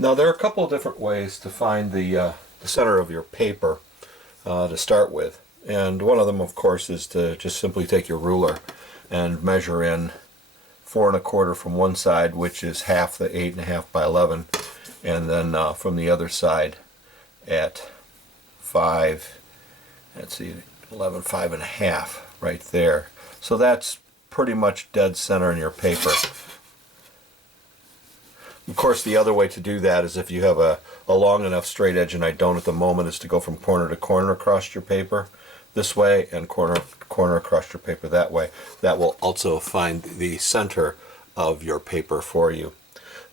Now there are a couple of different ways to find the center of your paper to start with. And one of them, of course, is to just simply take your ruler and measure in 4 1/4 from one side, which is half the 8 1/2 by 11, and then from the other side at 5, let's see, 11 5 1/2 right there. So that's pretty much dead center in your paper. Of course, the other way to do that is if you have a long enough straight edge, and I don't at the moment, is to go from corner to corner across your paper this way and corner across your paper that way. That will also find the center of your paper for you.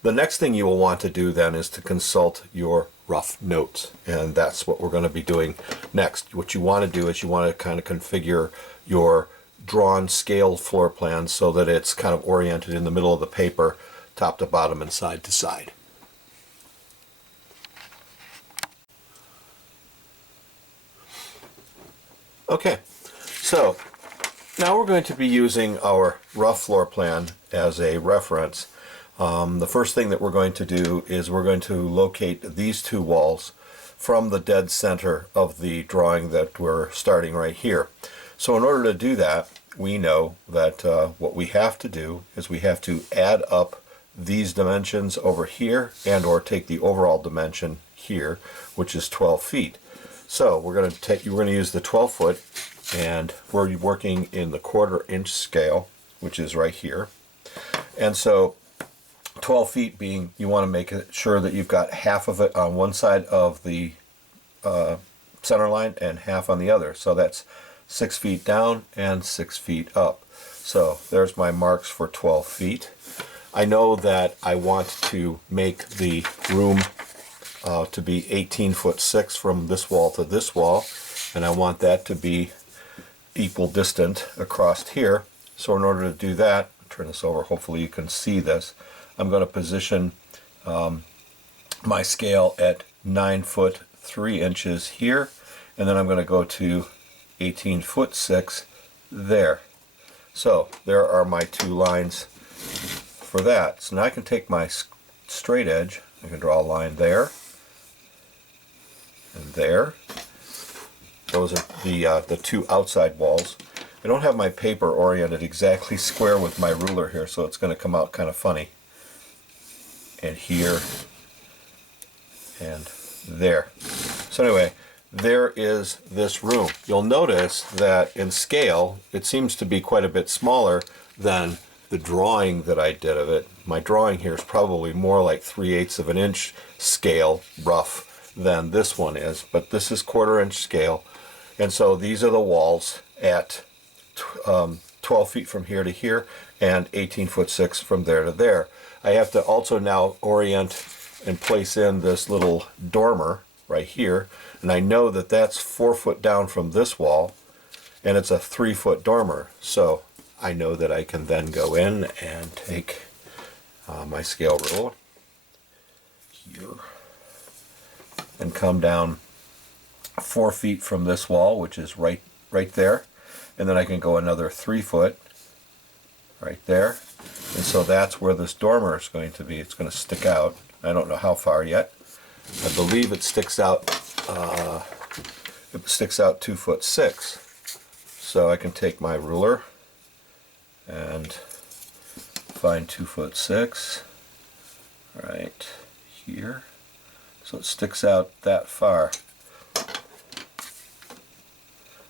The next thing you will want to do then is to consult your rough notes, and that's what we're going to be doing next. What you want to do is you want to kind of configure your drawn scale floor plan so that it's kind of oriented in the middle of the paper, top to bottom and side to side. Okay, so now we're going to be using our rough floor plan as a reference. The first thing that we're going to do is we're going to locate these two walls from the dead center of the drawing that we're starting right here. So in order to do that, we know that what we have to do is we have to add up these dimensions over here and or take the overall dimension here, which is 12 feet. So we're going to use the 12 foot, and we're working in the 1/4 inch scale, which is right here. And so 12 feet being, you want to make sure that you've got half of it on one side of the center line and half on the other. So that's 6 feet down and 6 feet up. So there's my marks for 12 feet. I know that I want to make the room to be 18'6" from this wall to this wall, and I want that to be equal distant across here. So in order to do that, turn this over, hopefully you can see this, I'm going to position my scale at 9 foot 3 inches here, and then I'm going to go to 18'6" there. So there are my two lines for that. So now I can take my straight edge, I can draw a line there and there. Those are the two outside walls. I don't have my paper oriented exactly square with my ruler here, so it's going to come out kind of funny. And here and there. So anyway, there is this room. You'll notice that in scale it seems to be quite a bit smaller than the drawing that I did of it. My drawing here is probably more like 3/8 of an inch scale rough than this one is, but this is 1/4 inch scale. And so these are the walls at 12 feet from here to here and 18'6" from there to there. I have to also now orient and place in this little dormer right here, and I know that that's 4 foot down from this wall, and it's a 3 foot dormer. So I know that I can then go in and take my scale ruler here and come down 4 feet from this wall, which is right there, and then I can go another 3 foot right there, and so that's where this dormer is going to be. It's going to stick out. I don't know how far yet. I believe it sticks out 2'6". So I can take my ruler and find 2'6" right here. So it sticks out that far.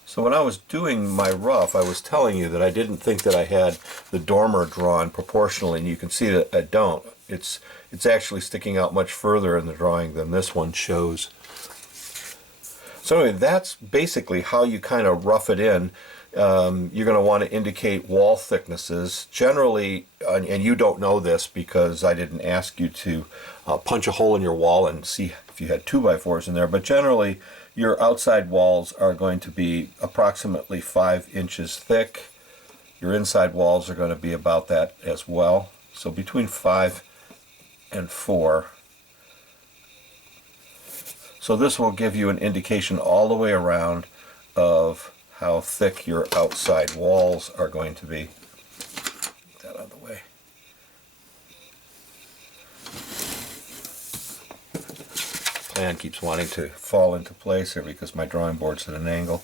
So when I was doing my rough, I was telling you that I didn't think that I had the dormer drawn proportionally, and you can see that I don't. It's actually sticking out much further in the drawing than this one shows. So anyway, that's basically how you kind of rough it in. You're going to want to indicate wall thicknesses. Generally, and you don't know this because I didn't ask you to punch a hole in your wall and see if you had 2x4s in there, but generally your outside walls are going to be approximately 5 inches thick. Your inside walls are going to be about that as well. So between 5 and 4. So this will give you an indication all the way around of how thick your outside walls are going to be. Get that out of the way. plan keeps wanting to fall into place here because my drawing board's at an angle.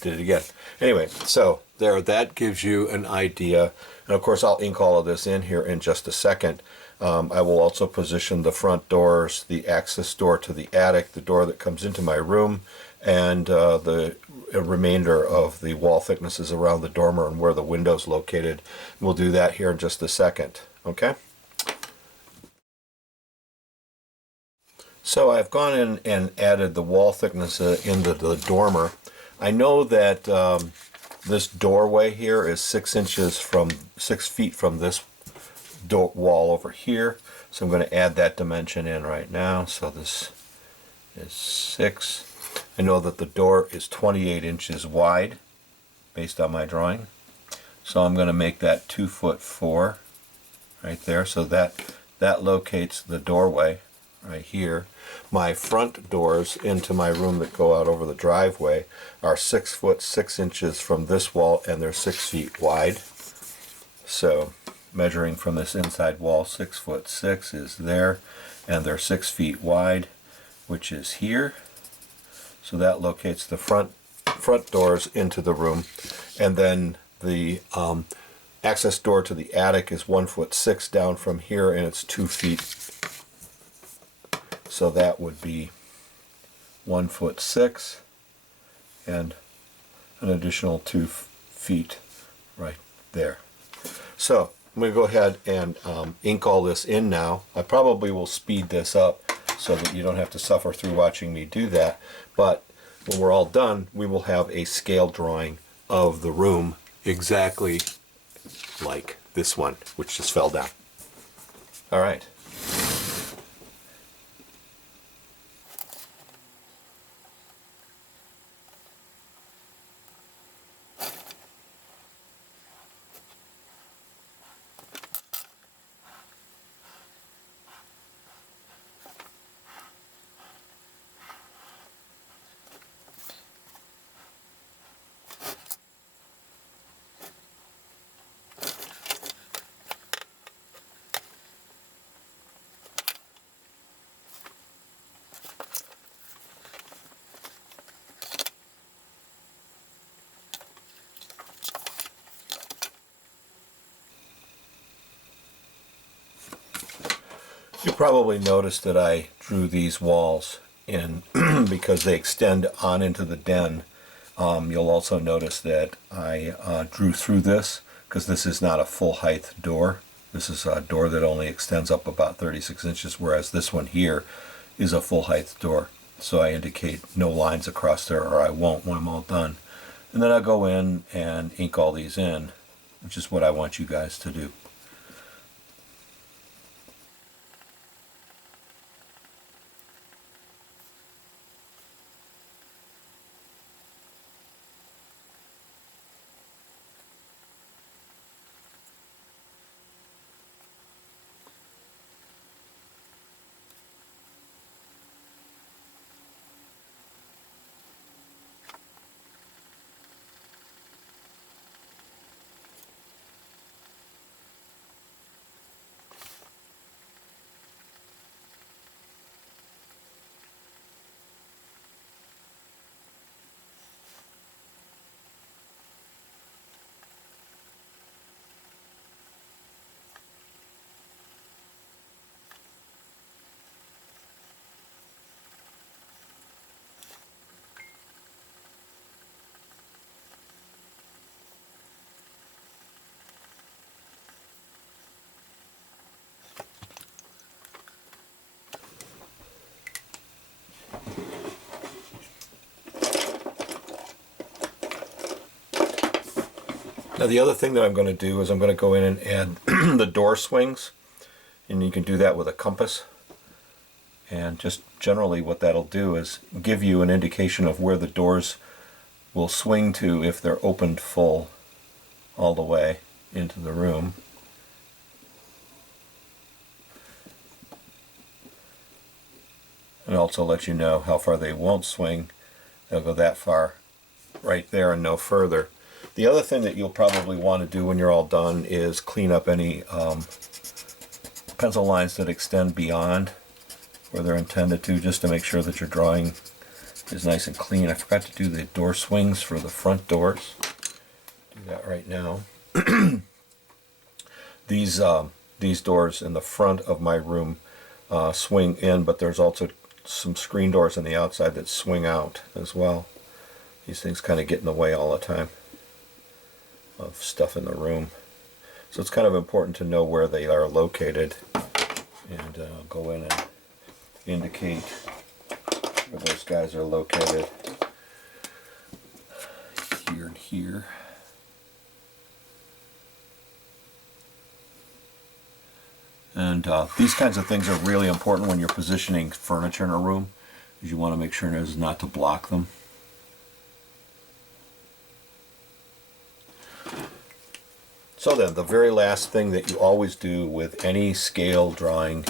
Did it again. Anyway, so there, that gives you an idea. And of course, I'll ink all of this in here in just a second. I will also position the front doors, the access door to the attic, the door that comes into my room, and the remainder of the wall thicknesses around the dormer and where the window's located. We'll do that here in just a second. Okay? So I've gone in and added the wall thickness into the dormer. I know that this doorway here is 6 feet from this door wall over here. So I'm going to add that dimension in right now. So this is 6. I know that the door is 28 inches wide based on my drawing. So I'm going to make that 2'4" right there. So that locates the doorway right here. My front doors into my room that go out over the driveway are 6 foot 6 inches from this wall, and they're 6 feet wide. So measuring from this inside wall, 6 foot 6 is there, and they're 6 feet wide, which is here. So that locates the front doors into the room, and then the access door to the attic is 1 foot 6 down from here, and it's 2 feet. So that would be 1 foot 6 and an additional 2 feet right there. So I'm going to go ahead and ink all this in now. I probably will speed this up so that you don't have to suffer through watching me do that. But when we're all done, we will have a scale drawing of the room exactly like this one, which just fell down. All right. You probably noticed that I drew these walls in because they extend on into the den. You'll also notice that I drew through this because this is not a full height door. This is a door that only extends up about 36 inches, whereas this one here is a full height door. So I indicate no lines across there, or I won't when I'm all done. And then I'll go in and ink all these in, which is what I want you guys to do. Now the other thing that I'm going to do is I'm going to go in and add the door swings, and you can do that with a compass. And just generally what that'll do is give you an indication of where the doors will swing to if they're opened full all the way into the room. And also let you know how far they won't swing. They'll go that far right there and no further. The other thing that you'll probably want to do when you're all done is clean up any pencil lines that extend beyond where they're intended to, just to make sure that your drawing is nice and clean. I forgot to do the door swings for the front doors. Do that right now. These doors in the front of my room swing in, but there's also some screen doors on the outside that swing out as well. These things kind of get in the way all the time of stuff in the room. So it's kind of important to know where they are located, and go in and indicate where those guys are located. Here and here. And these kinds of things are really important when you're positioning furniture in a room, because you want to make sure not to block them. So then, the very last thing that you always do with any scale drawing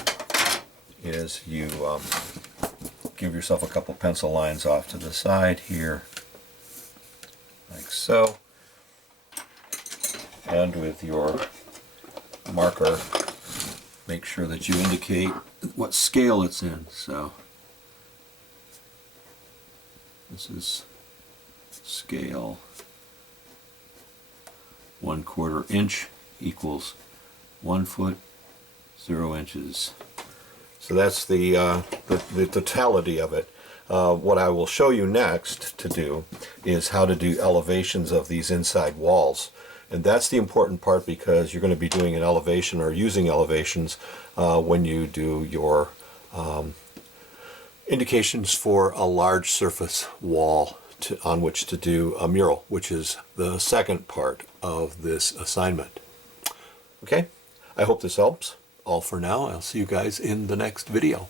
is you give yourself a couple pencil lines off to the side here, like so, and with your marker make sure that you indicate what scale it's in. So this is scale 1/4 inch equals 1 foot 0 inches. So that's the totality of it. What I will show you next to do is how to do elevations of these inside walls. And that's the important part, because you're going to be doing an elevation or using elevations when you do your indications for a large surface wall on which to do a mural, which is the second part of this assignment. Okay, I hope this helps. All for now. I'll see you guys in the next video.